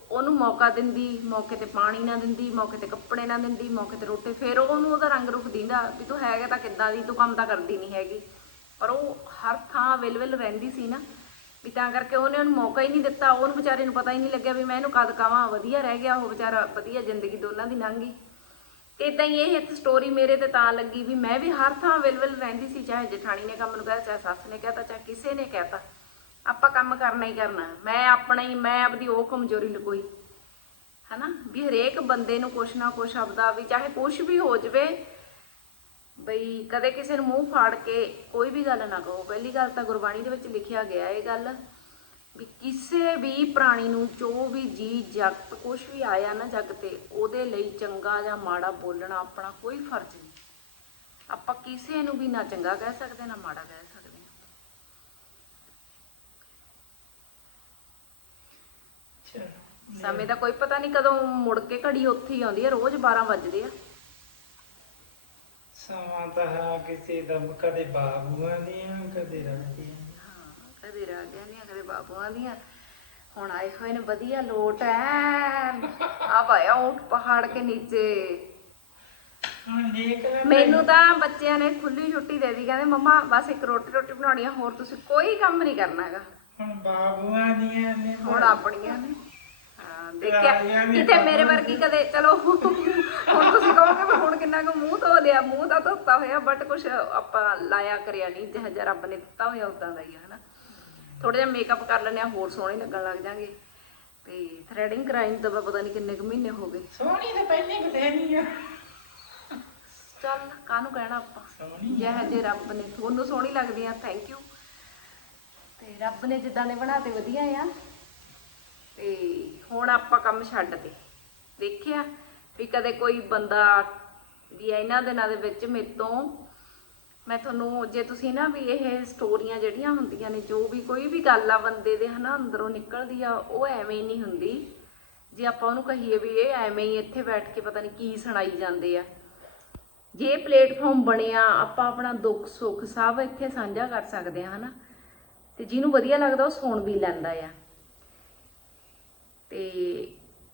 ਉਹਨੂੰ ਮੌਕਾ ਦਿੰਦੀ ਮੌਕੇ ਤੇ ਪਾਣੀ ਨਾ ਦਿੰਦੀ ਮੌਕੇ ਤੇ ਕੱਪੜੇ ਨਾ ਦਿੰਦੀ ਮੌਕੇ ਤੇ ਰੋਟੀ ਫਿਰ ਉਹਨੂੰ ਉਹਦਾ ਰੰਗ ਰੂਪ ਦਿੰਦਾ ਵੀ ਤੂੰ ਹੈਗਾ ਤਾਂ ਕਿੱਦਾਂ ਦੀ ਤੂੰ ਕੰਮ ਤਾਂ ਕਰਦੀ ਨਹੀਂ ਹੈਗੀ। ਪਰ ਉਹ ਹਰ ਥਾਂ ਅਵੇਲੇਬਲ ਰਹਿੰਦੀ ਸੀ ਨਾ ਵੀ ਤਾਂ ਕਰਕੇ ਉਹਨੇ ਉਹਨੂੰ ਮੌਕਾ ਹੀ ਨਹੀਂ ਦਿੱਤਾ, ਉਹਨੂੰ ਵਿਚਾਰੇ ਨੂੰ ਪਤਾ ਹੀ ਨਹੀਂ ਲੱਗਿਆ ਵੀ ਮੈਂ ਇਹਨੂੰ ਕਦ ਕਾਵਾਂ, ਵਧੀਆ ਰਹਿ ਗਿਆ ਉਹ ਵਿਚਾਰਾ, ਵਧੀਆ ਜ਼ਿੰਦਗੀ ਦੋਨਾਂ ਦੀ ਲੰਘ ਗਈ। ਤੇ ਇਦਾਂ ਹੀ ਇਹ ਇੱਕ ਸਟੋਰੀ ਮੇਰੇ ਤੇ ਤਾਂ ਲੱਗੀ ਵੀ ਮੈਂ ਵੀ ਹਰ ਥਾਂ ਅਵੇਲੇਬਲ ਰਹਿੰਦੀ ਸੀ, ਚਾਹੇ ਜਠਾਣੀ ਨੇ ਕੰਮ ਨੂੰ ਕਹਿਆ ਚਾਹੇ ਸੱਸ ਨੇ ਕਹਿਤਾ ਚਾਹੇ ਕਿਸੇ ਨੇ ਕਹਿਤਾ ਆਪਾਂ ਕੰਮ ਕਰਨਾ ਹੀ ਕਰਨਾ, ਮੈਂ ਆਪਣਾ ਹੀ, ਮੈਂ ਆਪਦੀ ਉਹ ਕਮਜ਼ੋਰੀ ਲਕੋਈ। ਹਨਾ? ਵੀ ਹਰੇਕ ਬੰਦੇ ਨੂੰ ਕੁਛ ਨਾ ਕੁਛ ਆਪਦਾ ਵੀ ਚਾਹੇ ਕੁਛ ਵੀ ਹੋ ਜਵੇ ਬਈ ਕਦੇ ਕਿਸੇ ਨੂੰ ਮੂੰਹ ਫਾੜ ਕੇ ਕੋਈ ਵੀ ਗੱਲ ਨਾ ਕਹੋ। ਪਹਿਲੀ ਗੱਲ ਤਾਂ ਗੁਰਬਾਣੀ ਦੇ ਵਿੱਚ ਲਿਖਿਆ ਗਿਆ ਇਹ ਗੱਲ ਵੀ ਕਿਸੇ ਵੀ ਪ੍ਰਾਣੀ ਨੂੰ ਜੋ ਵੀ ਜੀ ਜਗਤ ਕੁਛ ਵੀ ਆਇਆ ਨਾ ਜਗ ਤੇ ਉਹਦੇ ਲਈ ਚੰਗਾ ਜਾਂ ਮਾੜਾ ਬੋਲਣਾ ਆਪਣਾ ਕੋਈ ਫਰਜ਼ ਨਹੀਂ। ਆਪਾਂ ਕਿਸੇ ਨੂੰ ਵੀ ਨਾ ਚੰਗਾ ਕਹਿ ਸਕਦੇ ਨਾ ਮਾੜਾ ਕਹਿ ਸਕਦੇ। ਚਲੋ ਸਮੇਂ ਦਾ ਕੋਈ ਪਤਾ ਨਹੀਂ ਕਦੋਂ ਮੁੜ ਕੇ ਘੜੀ ਉੱਥੇ ਹੀ ਆਉਂਦੀ ਹੈ ਰੋਜ਼ 12 ਵੱਜਦੇ ਆ। ਸਮਾਂ ਤਾਂ ਹੈ ਕਿਸੇ ਦਾ ਕਦੇ ਬਾਬੂਆਂ ਦੀਆਂ ਕਦੇ ਰਾਜੀਆਂ ਕਦੇ ਰਾਜਿਆਂ ਦੀਆਂ ਕਦੇ ਬਾਬੂਆਂ ਦੀਆਂ। ਹੁਣ ਆਏ ਹੋਏ ਨੇ ਵਧੀਆ ਲੋਟ ਐ। ਆ ਭਾਇਆ ਊਂਟ ਪਹਾੜ ਕੇ ਨੀਚੇ। ਹੁਣ ਦੇਖ ਲੈ ਮੈਨੂੰ ਤਾਂ ਬੱਚਿਆਂ ਨੇ ਖੁੱਲੀ ਛੁੱਟੀ ਦੇ ਦੀ ਕਹਿੰਦੇ ਮੰਮਾ ਬਸ ਇੱਕ ਰੋਟੀ ਰੋਟੀ ਬਣਾਉਣੀ ਆ ਹੋਰ ਤੁਸੀਂ ਕੋਈ ਕੰਮ ਨਹੀਂ ਕਰਨਾ ਹੈਗਾ। ਹੁਣ ਬਾਬੂਆਂ ਦੀਆਂ ਨੇ ਹੁਣ ਆਪਣੀਆਂ ਨੇ। ਹਾਂ ਦੇਖਿਆ। ਰਾਜਿਆਂ ਕਿਤੇ ਮੇਰੇ ਵਰਗੀ ਕਦੇ ਚਲੋ। ਹੁਣ ਤੁਸੀਂ ਕਹੋਗੇ ਵੀ ਹੁਣ ਕਿੰਨਾ ਕੁ ਮੂੰਹ ਧੋ ਲਿਆ ਮੂੰਹ ਤਾਂ ਧੋਤਾ ਹੋਇਆ ਬਟ ਕੁਝ ਆਪਾਂ ਲਾਇਆ ਕਰਿਆ ਨਹੀਂ ਜਿਹੋ ਜਿਹਾ ਰੱਬ ਨੇ ਦਿੱਤਾ ਹੋਇਆ ਉਦਾਂ ਦਾ ਹੀ ਆ ਹਨਾ। ਥੋੜਾ ਜਿਹਾ ਮੇਕਅਪ ਕਰ ਲੈਂਦੇ ਆ ਹੋਰ ਸੋਹਣੇ ਲੱਗਣ ਲੱਗ ਜਾਾਂਗੇ ਤੇ ਥ੍ਰੈਡਿੰਗ ਕਰਾਈ ਤਾਂ ਪਤਾ ਨਹੀਂ ਕਿੰਨੇ ਕੁ ਮਹੀਨੇ ਹੋ ਗਏ। ਸੋਹਣੀ ਤਾਂ ਪਹਿਲੇ ਬਥੇਰੀ ਆ। ਚੱਲ ਕਾਹਨੂੰ ਕਹਿਣਾ ਆਪਾਂ? ਜਿਹੋ ਜੇ ਰੱਬ ਨੇ ਤੁਹਾਨੂੰ ਸੋਹਣੀ ਲੱਗਦੀ ਆ ਥੈਂਕ ਯੂ ਤੇ ਰੱਬ ਨੇ ਜਿੱਦਾਂ ਦੇ ਬਣਾਤੇ ਵਧੀਆ ਆ। ਤੇ ਹੁਣ ਆਪਾਂ ਕੰਮ ਛੱਡ ਤੇ ਦੇਖਿਆ ਵੀ ਕਦੇ ਕੋਈ ਬੰਦਾ ਵੀ ਇਹਨਾਂ ਦਿਨਾਂ ਦੇ ਵਿੱਚ ਮੇਰੇ ਤੋਂ, ਮੈਂ ਤੁਹਾਨੂੰ ਜੇ ਤੁਸੀਂ ਨਾ ਵੀ ਇਹ ਸਟੋਰੀਆਂ ਜਿਹੜੀਆਂ ਹੁੰਦੀਆਂ ਨੇ, ਜੋ ਵੀ ਕੋਈ ਵੀ ਗੱਲ ਆ ਬੰਦੇ ਦੇ ਹਨਾ, ਅੰਦਰੋਂ ਨਿਕਲਦੀ ਆ, ਉਹ ਐਵੇਂ ਹੀ ਨਹੀਂ ਹੁੰਦੀ। ਜੇ ਆਪਾਂ ਉਹਨੂੰ ਕਹੀਏ ਵੀ ਇਹ ਐਵੇਂ ਹੀ ਇੱਥੇ ਬੈਠ ਕੇ ਪਤਾ ਨਹੀਂ ਕੀ ਸੁਣਾਈ ਜਾਂਦੇ ਆ। ਜੇ ਪਲੇਟਫਾਰਮ ਬਣਿਆ, ਆਪਾਂ ਆਪਣਾ ਦੁੱਖ, ਸੁੱਖ ਸਭ ਇੱਥੇ ਸਾਂਝਾ ਕਰ ਸਕਦੇ ਹਾਂ ਹਨਾ। ਤੇ ਜਿਹਨੂੰ ਵਧੀਆ ਲੱਗਦਾ ਉਹ ਸੁਣ ਵੀ ਲੈਂਦਾ ਆ। ਤੇ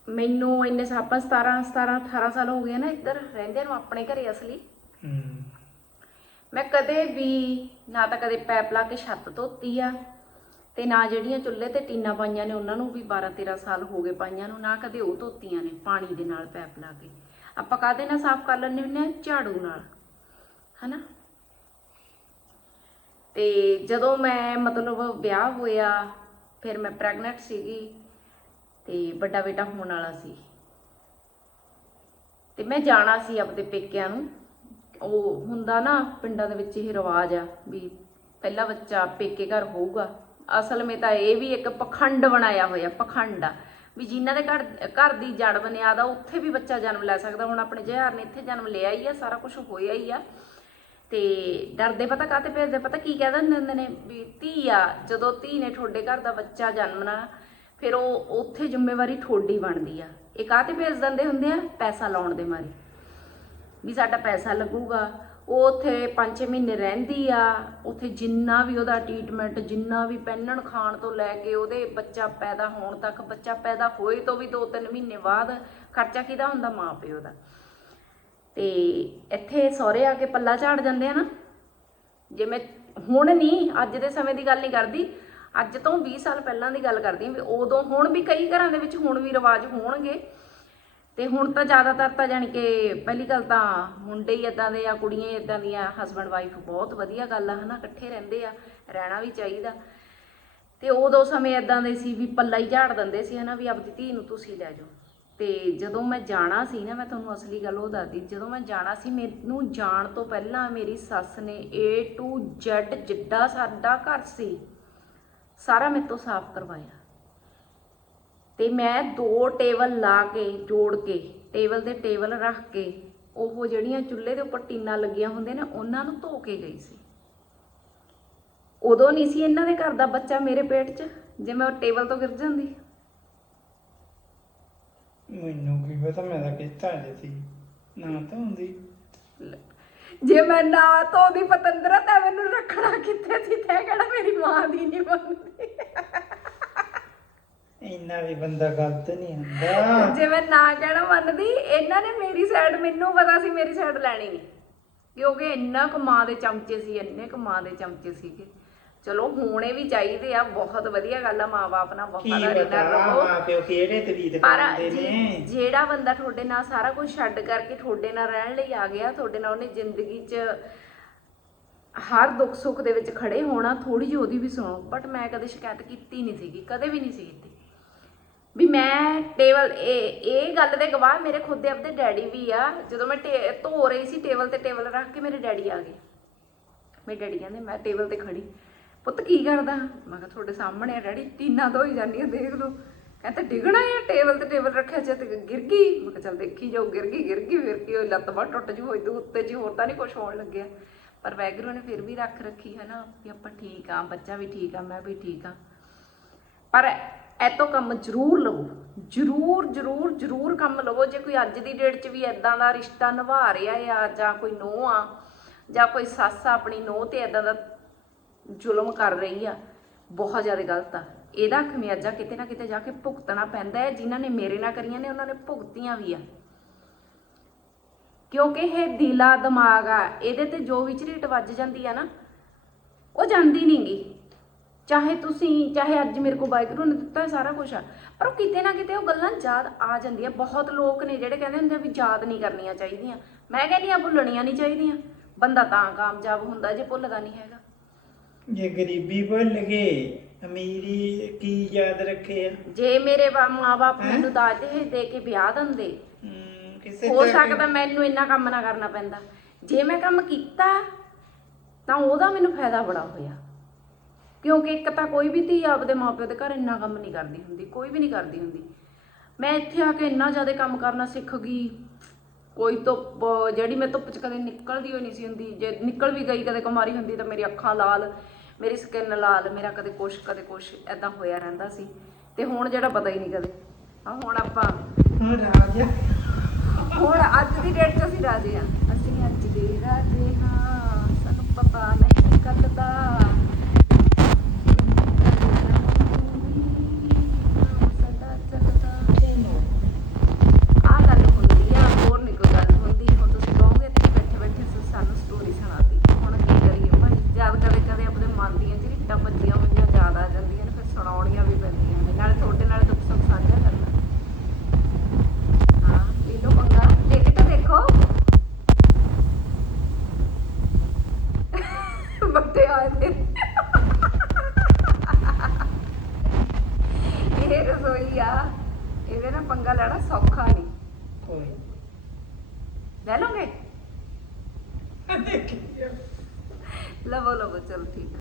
ਮੈਨੂੰ ਇੰਨੇ ਸਾਪਾ 17 17 18 ਸਾਲ ਹੋ ਗਏ ਨਾ ਇੱਧਰ ਰਹਿੰਦੇ ਨੂੰ ਆਪਣੇ ਘਰੇ ਅਸਲੀ। ਮੈਂ ਕਦੇ ਵੀ ਨਾ ਤਾਂ ਕਦੇ ਪੈਪ ਲਾ ਕੇ ਛੱਤ ਧੋਤੀ ਆ ਤੇ ਨਾ ਜਿਹੜੀਆਂ ਚੁੱਲ੍ਹੇ ਤੇ ਟੀਨਾਂ ਪਾਈਆਂ ਨੇ ਉਹਨਾਂ ਨੂੰ ਵੀ 12 13 ਸਾਲ ਹੋ ਗਏ ਪਾਈਆਂ ਨੂੰ ਨਾ ਕਦੇ ਉਹ ਧੋਤੀਆਂ ਨੇ ਪਾਣੀ ਦੇ ਨਾਲ ਪੈਪ ਲਾ ਕੇ। ਆਪਾਂ ਕਾਹਦੇ ਨਾਲ ਸਾਫ਼ ਕਰ ਲੈਂਦੇ ਹੁੰਦੇ ਆ? ਝਾੜੂ ਨਾਲ ਹਨਾ? ਤੇ ਜਦੋਂ ਮੈਂ ਮਤਲਬ ਵਿਆਹ ਹੋਇਆ ਫਿਰ ਮੈਂ ਪ੍ਰੈਗਨੈਂਟ ਸੀਗੀ। ਤੇ ਵੱਡਾ ਬੇਟਾ ਹੋਣ ਵਾਲਾ ਸੀ। ਤੇ ਮੈਂ ਜਾਣਾ ਸੀ ਆਪਦੇ ਪੇਕਿਆਂ ਨੂੰ। ਉਹ ਹੁੰਦਾ ਨਾ ਪਿੰਡਾਂ ਦੇ ਵਿੱਚ ਇਹ ਰਿਵਾਜ ਆ ਵੀ ਪਹਿਲਾ ਬੱਚਾ ਪੇਕੇ ਘਰ ਹੋਊਗਾ। ਅਸਲ ਵਿੱਚ ਤਾਂ ਇਹ ਵੀ ਇੱਕ ਪਖੰਡ ਬਣਾਇਆ ਹੋਇਆ, ਪਖੰਡ ਆ। ਵੀ ਜਿਨ੍ਹਾਂ ਦੇ ਘਰ ਘਰ ਦੀ ਜੜ ਬੁਨਿਆਦ ਆ ਉੱਥੇ ਵੀ ਬੱਚਾ ਜਨਮ ਲੈ ਸਕਦਾ। ਹੁਣ ਆਪਣੇ ਜਹਾਰ ਨੇ ਇੱਥੇ ਜਨਮ ਲਿਆ ਹੀ ਆ, ਸਾਰਾ ਕੁਝ ਹੋਇਆ ਹੀ ਆ। ਤੇ ਡਰਦੇ ਪਤਾ ਕਾਤੇ ਭੇਜਦੇ? ਪਤਾ ਕੀ ਕਹਿ ਦਿੰਦੇ ਹੁੰਦੇ ਨੇ ਵੀ ਧੀ ਆ, ਜਦੋਂ ਧੀ ਨੇ ਤੁਹਾਡੇ ਘਰ ਦਾ ਬੱਚਾ ਜਨਮਣਾ ਫਿਰ ਉਹ ਉੱਥੇ ਜ਼ਿੰਮੇਵਾਰੀ ਤੁਹਾਡੀ ਬਣਦੀ ਆ। ਇਹ ਕਾਤੇ ਭੇਜ ਦਿੰਦੇ ਹੁੰਦੇ ਆ, ਪੈਸਾ ਲਾਉਣ ਦੇ ਮਾਰੇ। ਵੀ ਸਾਡਾ ਪੈਸਾ ਲੱਗੂਗਾ, ਉਹ ਉੱਥੇ 5-6 ਮਹੀਨੇ ਰਹਿੰਦੀ ਆ, ਉੱਥੇ ਜਿੰਨਾ ਵੀ ਉਹਦਾ ਟ੍ਰੀਟਮੈਂਟ ਜਿੰਨਾ ਵੀ ਪਹਿਨਣ ਖਾਣ ਤੋਂ ਲੈ ਕੇ ਉਹਦੇ ਬੱਚਾ ਪੈਦਾ ਹੋਣ ਤੱਕ, ਬੱਚਾ ਪੈਦਾ ਹੋਏ ਤੋਂ ਵੀ 2-3 ਮਹੀਨੇ ਬਾਅਦ ਖਰਚਾ ਕਿਹਦਾ ਹੁੰਦਾ? ਮਾਂ ਪਿਓ ਦਾ। ਤੇ ਇੱਥੇ ਸਹੁਰੇ ਆ ਕੇ ਪੱਲਾ ਝਾੜ ਜਾਂਦੇ ਆ ਨਾ। ਜਿਵੇਂ ਹੁਣ ਨਹੀਂ, ਅੱਜ ਦੇ ਸਮੇਂ ਦੀ ਗੱਲ ਨਹੀਂ ਕਰਦੀ ਅੱਜ ਤੋਂ 20 ਸਾਲ ਪਹਿਲਾਂ ਦੀ ਗੱਲ ਕਰਦੀ ਹਾਂ ਵੀ ਉਦੋਂ ਹੁਣ ਵੀ ਕਈ ਘਰਾਂ ਦੇ ਵਿੱਚ ਹੁਣ ਵੀ ਰਿਵਾਜ ਹੋਣਗੇ। ਤੇ ਹੁਣ ਤਾਂ ਜ਼ਿਆਦਾਤਰ ਤਾਂ ਜਾਣੀ ਕਿ ਪਹਿਲੀ ਗੱਲ ਤਾਂ ਮੁੰਡੇ ਹੀ ਇਦਾਂ ਦੇ ਆ, ਕੁੜੀਆਂ ਹੀ ਇਦਾਂ ਦੀਆਂ ਹਸਬੰਡ ਵਾਈਫ ਬਹੁਤ ਵਧੀਆ ਗੱਲ ਆ, ਹਨਾ, ਇਕੱਠੇ ਰਹਿੰਦੇ ਆ, ਰਹਿਣਾ ਵੀ ਚਾਹੀਦਾ। ਤੇ ਉਦੋਂ ਸਮੇਂ ਇਦਾਂ ਦੇ ਸੀ ਵੀ ਪੱਲਾ ਹੀ ਝਾੜ ਦਿੰਦੇ ਸੀ, ਹਨਾ, ਵੀ ਆਪਦੀ ਧੀ ਨੂੰ ਤੁਸੀਂ ਲੈ ਜਾਓ। ਤੇ ਜਦੋਂ ਮੈਂ ਜਾਣਾ ਸੀ ਨਾ, ਮੈਂ ਤੁਹਾਨੂੰ ਅਸਲੀ ਗੱਲ ਉਹ ਦੱਸਦੀ, ਜਦੋਂ ਮੈਂ ਜਾਣਾ ਸੀ, ਮੈਨੂੰ ਜਾਣ ਤੋਂ ਪਹਿਲਾਂ ਮੇਰੀ ਸੱਸ ਨੇ A to Z ਜਿੱਡਾ ਸਾਡਾ ਘਰ ਸੀ। ਸਾਰਾ ਮੇਰੇ ਤੋਂ ਸਾਫ਼ ਕਰਵਾਇਆ। ਤੇ ਮੈਂ ਦੋ ਟੇਬਲ ਲਾ ਕੇ ਜੋੜ ਕੇ ਟੇਬਲ ਦੇ ਟੇਬਲ ਰੱਖ ਕੇ ਉਹ ਜਿਹੜੀਆਂ ਚੁੱਲ੍ਹੇ ਦੇ ਉੱਪਰ ਟੀਨਾਂ ਲੱਗੀਆਂ ਹੁੰਦੇ ਨੇ ਉਹਨਾਂ ਨੂੰ ਧੋ ਕੇ ਗਈ ਸੀ। ਉਦੋਂ ਨਹੀਂ ਸੀ ਇਹਨਾਂ ਦੇ ਘਰ ਦਾ ਬੱਚਾ ਮੇਰੇ ਪੇਟ 'ਚ ਜੇ ਮੈਂ ਉਹ ਟੇਬਲ ਤੋਂ ਗਿਰ ਜਾਂਦੀ। ਮੈਨੂੰ ਕੀ ਪਤਾ ਮੈਂ ਤਾਂ ਕੀਤਾ ਜੇ ਸੀ। ਨਾ ਤਾਂ ਹੁੰਦੀ। ਜੇ ਮੈਂ ਨਾ ਧੋਦੀ ਪਤੰਦਰਾ ਤਾਂ ਮੈਨੂੰ ਰੱਖਣਾ ਕਿੱਥੇ ਸੀ? ਤੇ ਕਿਹੜਾ ਮੇਰੀ ਮਾਂ ਦੀ ਨਹੀਂ ਬਣਦੀ ਇੰਨਾ ਵੀ ਬੰਦਾ ਗਲਤ ਨਹੀਂ ਹੁੰਦਾ। ਜੇ ਮੈਂ ਨਾ ਕਹਿਣਾ ਮੰਨਦੀ ਇਹਨਾਂ ਨੇ ਮੇਰੀ ਸਾਈਡ ਮੈਨੂੰ ਪਤਾ ਸੀ ਮੇਰੀ ਸਾਈਡ ਲੈਣੀ ਨਹੀਂ ਕਿਉਂਕਿ ਇੰਨਾ ਕੁ ਮਾਂ ਦੇ ਚਮਚੇ ਸੀ ਇੰਨੇ ਕੁ ਮਾਂ ਦੇ ਚਮਚੇ ਸੀਗੇ। ਚਲੋ ਹੋਣੇ ਵੀ ਚਾਹੀਦੇ ਆ ਬਹੁਤ ਵਧੀਆ ਗੱਲ ਆ ਮਾਂ-ਬਾਪ ਨਾਲ ਵਫਾਦਾਰੀ ਨਾਲ ਰਹੋ। ਮਾਂ ਪਿਓ ਕਿਹੜੇ ਤਵੀਤ ਕਰਦੇ ਨੇ? ਜਿਹੜਾ ਬੰਦਾ ਤੁਹਾਡੇ ਨਾਲ ਸਾਰਾ ਕੁਝ ਛੱਡ ਕਰਕੇ ਤੁਹਾਡੇ ਨਾਲ ਰਹਿਣ ਲਈ ਆ ਗਿਆ ਤੁਹਾਡੇ ਨਾਲ ਉਹਨੇ ਜ਼ਿੰਦਗੀ 'ਚ ਹਰ ਦੁੱਖ ਸੁੱਖ ਦੇ ਵਿੱਚ ਖੜੇ ਹੋਣਾ ਥੋੜੀ ਜਿਹੀ ਉਹਦੀ ਵੀ ਸੁਣੋ ਬਟ ਮੈਂ ਕਦੇ ਸ਼ਿਕਾਇਤ ਕੀਤੀ ਨਹੀਂ ਸੀਗੀ ਕਦੇ ਵੀ ਨਹੀਂ ਸੀ ਕੀਤੀ। ਵੀ ਮੈਂ ਟੇਬਲ ਇਹ ਇਹ ਗੱਲ ਦੇ ਗਵਾਹ ਮੇਰੇ ਖੁਦ ਦੇ ਆਪਦੇ ਡੈਡੀ ਵੀ ਆ ਜਦੋਂ ਮੈਂ ਧੋ ਰਹੀ ਸੀ ਟੇਬਲ ਤੇ ਟੇਬਲ ਰੱਖ ਕੇ ਮੇਰੇ ਡੈਡੀ ਆ ਗਏ। ਮੇਰੇ ਡੈਡੀ ਕਹਿੰਦੇ ਮੈਂ ਟੇਬਲ ਤੇ ਖੜੀ। ਪੁੱਤ ਕੀ ਕਰਦਾ? ਮੈਂ ਕਿਹਾ ਤੁਹਾਡੇ ਸਾਹਮਣੇ ਆ ਡੈਡੀ, ਟੀਨਾ ਧੋਈ ਜਾਂਦੀ ਆ, ਦੇਖ ਲਓ। ਕਹਿੰਦਾ ਡਿਗਣਾ ਆ, ਟੇਬਲ ਤੇ ਟੇਬਲ ਰੱਖਿਆ ਜੇ ਤੇ ਗਿਰ ਗਈ। ਮੈਂ ਕਿਹਾ ਚੱਲ ਦੇਖੀ ਜਾਓ ਗਿਰ ਗਈ ਗਿਰ ਗਈ, ਫਿਰ ਕੀ ਹੋਈ ਲੱਤ ਬਾਹ ਟੁੱਟ ਜੂ, ਹੋਈ ਤੂੰ ਉੱਤੇ ਜੀ, ਹੋਰ ਤਾਂ ਨਹੀਂ ਕੁਝ ਹੋਣ ਲੱਗਿਆ। ਪਰ ਵੈਗਰੂ ਨੇ ਫਿਰ ਵੀ ਰੱਖ ਰੱਖੀ ਹੈ ਨਾ, ਵੀ ਆਪਾਂ ਠੀਕ ਆ, ਬੱਚਾ ਵੀ ਠੀਕ ਆ, ਮੈਂ ਵੀ ਠੀਕ ਆ। ਪਰ ਐਤੋਂ ਕੰਮ ਜ਼ਰੂਰ ਲਵੋ, ਜ਼ਰੂਰ ਜ਼ਰੂਰ ਜ਼ਰੂਰ ਕੰਮ ਲਵੋ। ਜੇ ਕੋਈ ਅੱਜ ਦੀ ਡੇਟ 'ਚ ਵੀ ਐਦਾਂ ਦਾ ਰਿਸ਼ਤਾ ਨਿਭਾ ਰਿਹਾ ਆ, ਜਾਂ ਕੋਈ ਨੋਹ ਆ, ਜਾਂ ਕੋਈ ਸੱਸ ਆ ਆਪਣੀ ਨੋਹ ਤੇ ਐਦਾਂ ਦਾ ਜ਼ੁਲਮ ਕਰ ਰਹੀ ਆ, ਬਹੁਤ ਜ਼ਿਆਦਾ ਗਲਤ ਆ। ਇਹਦਾ ਖਮਿਆਜਾ ਕਿਤੇ ਨਾ ਕਿਤੇ ਜਾ ਕੇ ਭੁਗਤਣਾ ਪੈਂਦਾ ਹੈ, ਜਿਨ੍ਹਾਂ ਨੇ ਮੇਰੇ ਨਾਲ ਕਰੀਆਂ ਨੇ, ਉਹਨਾਂ ਨੇ ਭੁਗਤੀਆਂ ਵੀ ਆ। ਕਿਉਂਕਿ ਇਹ ਦਿਲਾ ਦਿਮਾਗ ਆ, ਇਹਦੇ ਤੇ ਜੋ ਵੀ ਝਰੀਟ ਵੱਜ ਜਾਂਦੀ ਆ ਨਾ, ਉਹ ਜਾਂਦੀ ਨਹੀਂਗੀ ਚਾਹੇ ਤੁਸੀਂ, ਚਾਹੇ ਅੱਜ ਮੇਰੇ ਕੋ ਵਾਹਿਗੁਰੂ ਨੇ ਦਿੱਤਾ ਸਾਰਾ ਕੁਝ ਆ, ਪਰ ਉਹ ਕਿਤੇ ਨਾ ਕਿਤੇ ਉਹ ਗੱਲਾਂ ਯਾਦ ਆ ਜਾਂਦੀਆਂ। ਬਹੁਤ ਲੋਕ ਨੇ ਜਿਹੜੇ ਕਹਿੰਦੇ ਹੁੰਦੇ ਆ ਵੀ ਯਾਦ ਨਹੀਂ ਕਰਨੀਆਂ ਚਾਹੀਦੀਆਂ। ਮੈਂ ਕਹਿੰਦੀ ਆ ਭੁੱਲਣੀਆਂ ਨਹੀਂ ਚਾਹੀਦੀਆਂ। ਬੰਦਾ ਤਾਂ ਕਾਮਯਾਬ ਹੁੰਦਾ, ਜੇ ਭੁੱਲਦਾ ਨਹੀਂ ਹੈਗਾ। ਜੇ ਗਰੀਬੀ ਭੁੱਲ ਗਏ ਅਮੀਰੀ ਕੀ ਯਾਦ ਰੱਖੇ ਆ ਜੇ ਮੇਰੇ ਮਾਪੇ ਹੈਂ? ਮੈਨੂੰ ਦਾਜ ਦੇ ਕੇ ਵਿਆਹ ਦਿੰਦੇ ਹਮ, ਕਿਸੇ ਹੋ ਸਕਦਾ ਮੈਨੂੰ ਇੰਨਾ ਕੰਮ ਨਾ ਕਰਨਾ ਪੈਂਦਾ। ਜੇ ਮੈਂ ਕੰਮ ਕੀਤਾ ਤਾਂ ਉਹਦਾ ਮੈਨੂੰ ਫਾਇਦਾ ਬੜਾ ਹੋਇਆ। ਕਿਉਂਕਿ ਇੱਕ ਤਾਂ ਕੋਈ ਵੀ ਧੀ ਆਪਦੇ ਮਾਪਿਓ ਦੇ ਘਰ ਇੰਨਾ ਕੰਮ ਨਹੀਂ ਕਰਦੀ ਹੁੰਦੀ ਕੋਈ ਵੀ ਨਹੀਂ ਕਰਦੀ ਹੁੰਦੀ। ਮੈਂ ਇੱਥੇ ਆ ਕੇ ਇੰਨਾ ਜ਼ਿਆਦਾ ਕੰਮ ਕਰਨਾ ਸਿੱਖ ਗਈ। ਕੋਈ ਧੁੱਪ ਜਿਹੜੀ ਮੈਂ ਧੁੱਪ 'ਚ ਕਦੇ ਨਿਕਲਦੀ ਹੋਈ ਨਹੀਂ ਸੀ ਹੁੰਦੀ ਜੇ ਨਿਕਲ ਵੀ ਗਈ ਕਦੇ ਕੁਮਾਰੀ ਹੁੰਦੀ ਤਾਂ ਮੇਰੀ ਅੱਖਾਂ ਲਾਲ। ਮੇਰੀ ਸਕਿਨ ਲਾਲ ਮੇਰਾ ਕਦੇ ਕੁਛ ਕਦੇ ਕੁਛ ਐਦਾਂ ਹੋਇਆ ਰਹਿੰਦਾ ਸੀ। ਤੇ ਹੁਣ ਜਿਹੜਾ ਪਤਾ ਹੀ ਨਹੀਂ ਕਦੇ। ਆ ਹੁਣ ਆਪਾਂ ਹਾਂ ਰਾਜਾ ਹੁਣ ਅੱਜ ਦੀ ਡੇਟ 'ਚ ਅਸੀਂ ਰਾਜੇ ਆ। ਅਸੀਂ ਅੱਜ ਦੇ ਰਾਜੇ ਹਾਂ ਸਾਨੂੰ ਪਤਾ ਨਹੀਂ ਕੱਲ ਦਾ।